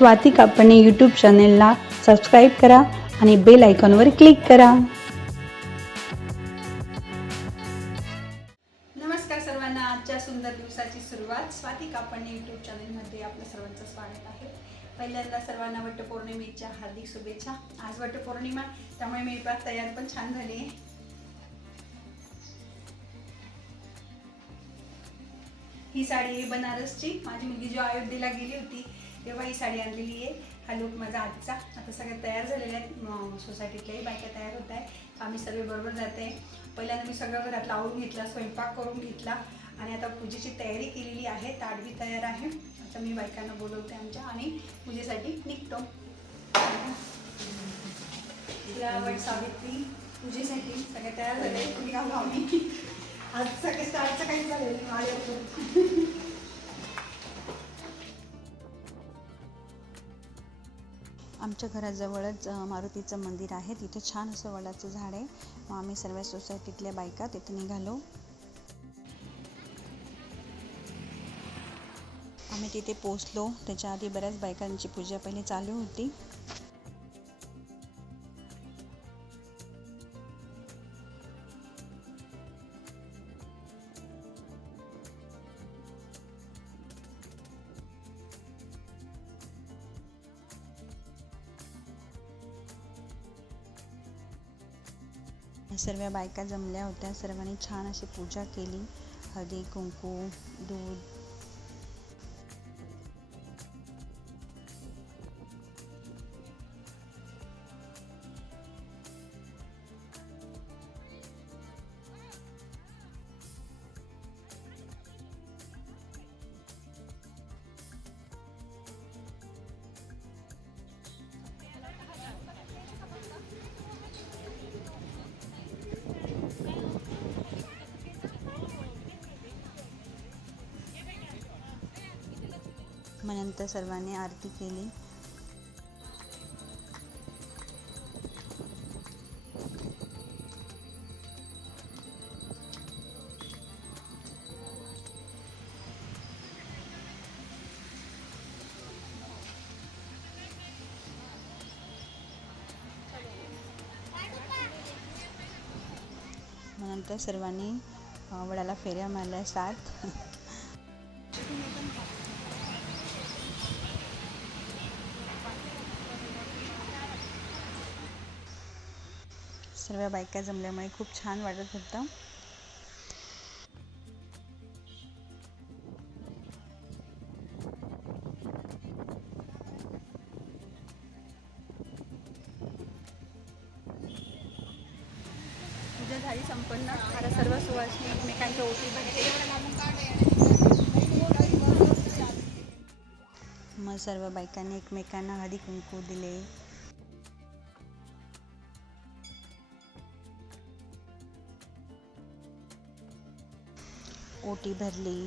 Swati Kapane YouTube चॅनेलला subscribe करा आणि बेल आयकॉनवर क्लिक करा. नमस्कार सर्वांना आजच्या सुंदर दिवसाची सुरुवात स्वाती कापणे यूट्यूब चॅनेलमध्ये आपलं सर्वांचं स्वागत आहे. पहिल्यांदा सर्वांना वटपौर्णिमेच्या हार्दिक शुभेच्छा. आज वटपौर्णिमा त्यामुळे मी तयार पण छान झाली आहे. ही साडी आहे बनारसची. माझी मुलगी जो अयोध्येला गेली होती तेव्हा ही साडी आणलेली आहे. हा लुक माझा आजचा. आता सगळ्या तयार झालेल्या आहेत. सोसायटीतल्याही बायका तयार होत आहे आम्ही सगळे बरोबर जाते. पहिल्यांदा मी सगळं घरात लावून घेतला स्वयंपाक करून घेतला आणि आता पूजेची तयारी केलेली आहे. ताडबी तयार आहे. आता मी बायकांना बोलवते आमच्या आणि पूजेसाठी निघतो. सावित्री? पूजेसाठी. सगळे तयार झाले. तुम्ही घालू आम्ही. आज सगळे स्टार्टचं काही झालेलं नाही. आमच्या घराजवळच मारुतीचं मंदिर आहे. तिथे छान असं वडाचं झाड आहे. मग आम्ही सर्व सोसायटीतल्या बायका तिथे निघालो. आम्ही तिथे पोचलो त्याच्या आधी बऱ्याच बायकांची पूजा पहिली चालू होती. सर्व बायका जमल्या होत्या. सर्वांनी छान अशी पूजा केली. हळदी कुंकू दूध मग नंतर सर्वांनी आरती केली. नंतर सर्वांनी वडाला फेऱ्या मारल्या सात. सर्व बायका जमल्यामुळे खूप छान वाटत होतं. पूजा झाली संपन्न. आता सर्व सुवासिनी एकमेकांच्या ओटी भरते मग सर्व बायकांनी एकमेकांना हळदी कुंकू दिले. ओटी भरली.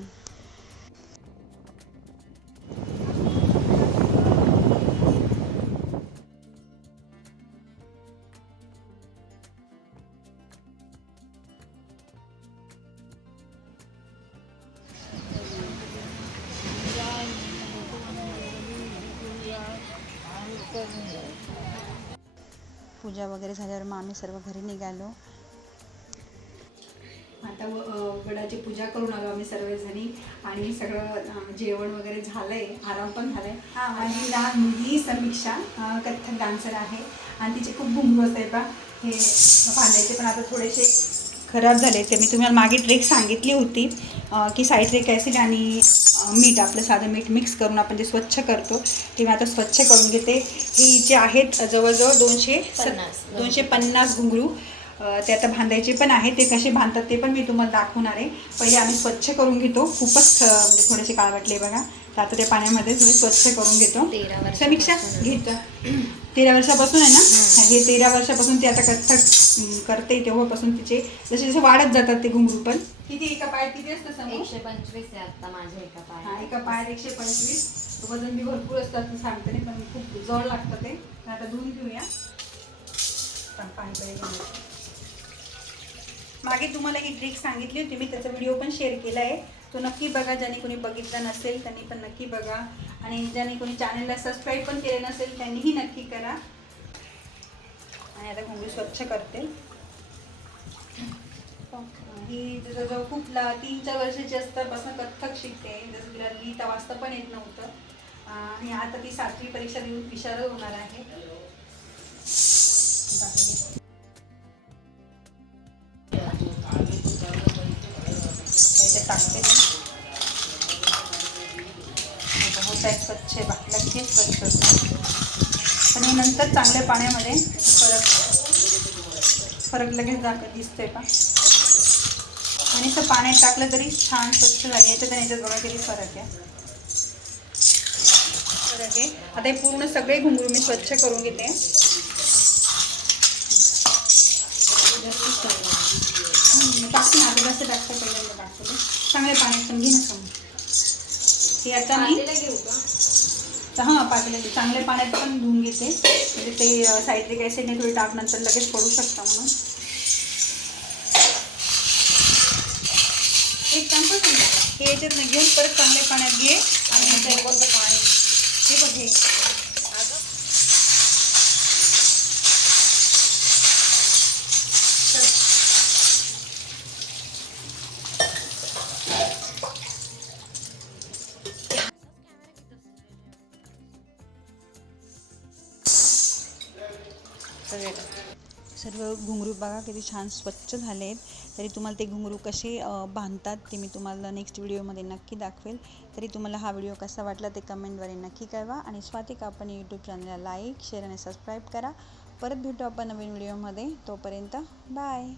पूजा वगैरे झाल्यावर मग आम्ही सर्व घरी निघालो. आता वडाची पूजा करून आलो आम्ही सर्वजणी आणि सगळं जेवण वगैरे झालंय आराम पण झालाय. आणि लहान मुलगी समीक्षा कथ्थक डान्सर आहे. आणि तिचे खूप घुंगरू असते पा हे बांधायचे पण आता थोडेसे खराब झाले ते मी तुम्हाला मागे ट्रेक सांगितली होती की सायट्रिक ॲसिड आणि मीठ आपलं साधं मीठ मिक्स करून आपण जे स्वच्छ करतो ते मी आता स्वच्छ करून घेते. ही जे आहेत जवळजवळ दोनशे पन्नास. दोनशे पन्नास घुंगरू. ते आता बांधायचे पण आहे ते कसे बांधतात ते पण मी तुम्हाला दाखवणार आहे. पहिले आम्ही स्वच्छ करून घेतो खूपच म्हणजे थोडेसे काळवटले बघा. तर आता ते पाण्यामध्ये थोडे स्वच्छ करून घेतो. तेरा. समीक्षा घेत तेरा वर्षापासून आहे ना? हे तेरा वर्षापासून ते आता कथ्थक करते तेव्हापासून तिचे जसे जसे वाढत जातात ते घुंगरू पण. किती एका पायात किती असतं एकशे पंचवीस आहे आता माझ्या एका पायात. एका पायात एकशे पंचवीस. वजन बी भरपूर असतात ते सांगते नाही पण खूप जड लागतं ते. आता धुवून घेऊया. पण पडेल. मागे तुम्हाला ही ट्रिक सांगितली होती मी त्याचा व्हिडिओ पण शेअर केला आहे. तो नक्की बघा ज्यांनी कोणी बघितला नसेल त्यांनी पण नक्की बघा. आणि ज्यांनी कोणी चॅनलला सबस्क्राईब पण केले नसेल त्यांनीही नक्की करा. आणि आता घोंगडी स्वच्छ करते. ही जवळजवळ खूप ला तीन चार वर्षाची असतापासून कथ्थक शिकते. जसं तिला लिहिता वाचता पण येत नव्हतं. आणि आता ती सातवी परीक्षा देऊन विचारत होणार आहे. पण चांगल्या पाण्यामध्ये. फरक फरक लगेच दाखव दिसतोय का? आणि तर पाण्यात टाकलं तरी छान स्वच्छ झाली. याच्यात आणि याच्यात बघा तरी फरक आहे. फरक आहे. आता हे पूर्ण सगळे घुंगरू मी स्वच्छ करून घेते. टाकते ना आता जसं टाकतं पहिल्यांदा टाकतो. चांगल्या पाण्यात पण घे ना समोर. हे आता मी घेऊ का तर हां पातेलं चांगल्या पाण्यात पण धुवून घेते. म्हणजे ते सायट्रिक ॲसिडने थोडी टाक नंतर लगेच पडू शकता म्हणून. एक काम कर हे याच्यात घेऊन परत चांगल्या पाण्यात घे आणि नंतर पाणी हे बघ सर्व घुंगरू बघा किती छान स्वच्छ झाले आहेत. तरी तुम्हाला ते घुंगरू कसे बांधतात ते मी तुम्हाला नेक्स्ट व्हिडिओमध्ये नक्की दाखवेल. तरी तुम्हाला हा व्हिडिओ कसा वाटला ते कमेंटद्वारे नक्की कळवा. आणि स्वाती आपण यूट्यूब चॅनलला लाईक शेअर आणि सबस्क्राईब करा. परत भेटू आपण नवीन व्हिडिओमध्ये तोपर्यंत बाय